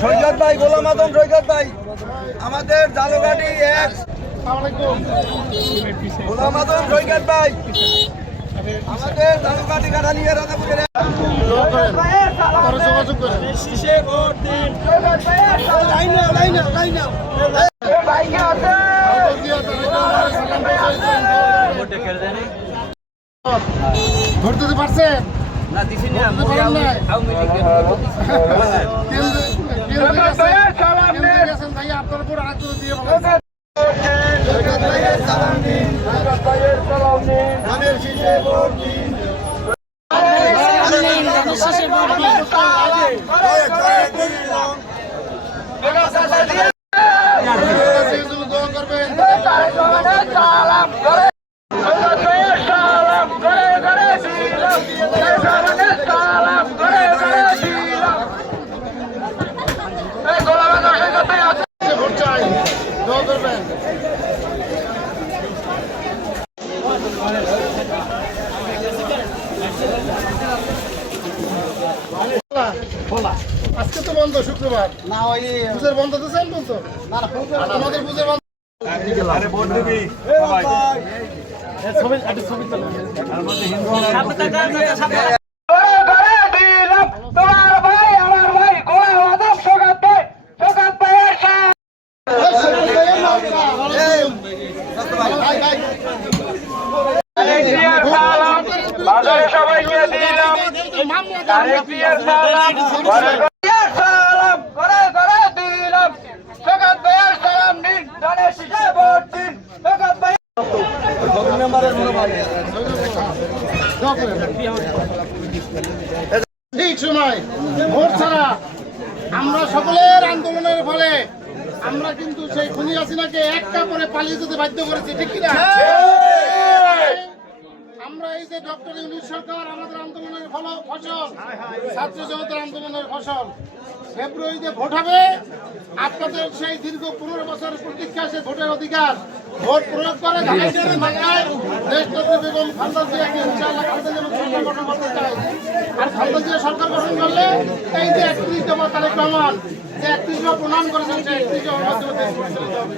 সৈকত ভাই, গোলাম আদম সৈকত ভাই, আমাদের জালুঘাটি এক গোলাম আদম সৈকত ভাই, আমাদের জালুঘাটি কাঠালিয়া রাধাপুরের যোগাযোগ করে ভোট দিতে পারছেন না? দিছি না, আপনার উপর আরেকজন দিয়ে আজকে তো বন্ধ, শুক্রবার না, ওই পূজার বন্ধ তো চান বলতো না, আমাদের পূজার বন্ধ। সবাইকে দিলাম ঠিক সময় ভোট ছাড়া আমরা সকলের আন্দোলনের ফলে আমরা কিন্তু সেই খুনি হাসিনাকে একটা করে পালিয়ে যেতে বাধ্য করেছি, ঠিক কিনা? আমরা এই যে ডক্টর ইউনূস সরকার আমাদের আন্দোলনের ফসল, ছাত্র জনতার আন্দোলনের ফসল, ফেব্রুয়ারিতে ভোট হবে। আপনাদের সেই দীর্ঘ 15 বছরের প্রতীক্ষা, সে ভোটের অধিকার, ভোট প্রয়োগ করে দেশনেত্রী বেগম খালেদা জিয়াকে ইনশাআল্লাহ সরকার গঠন করতে চাই। আর খালেদা জিয়া সরকার গঠন করলে এই যে 31 দফা তারেক রহমান যে 31 দফা প্রণয়ন করেছেন, সেই 31 দফার মাধ্যমে দেশ পরিচালিত হবে।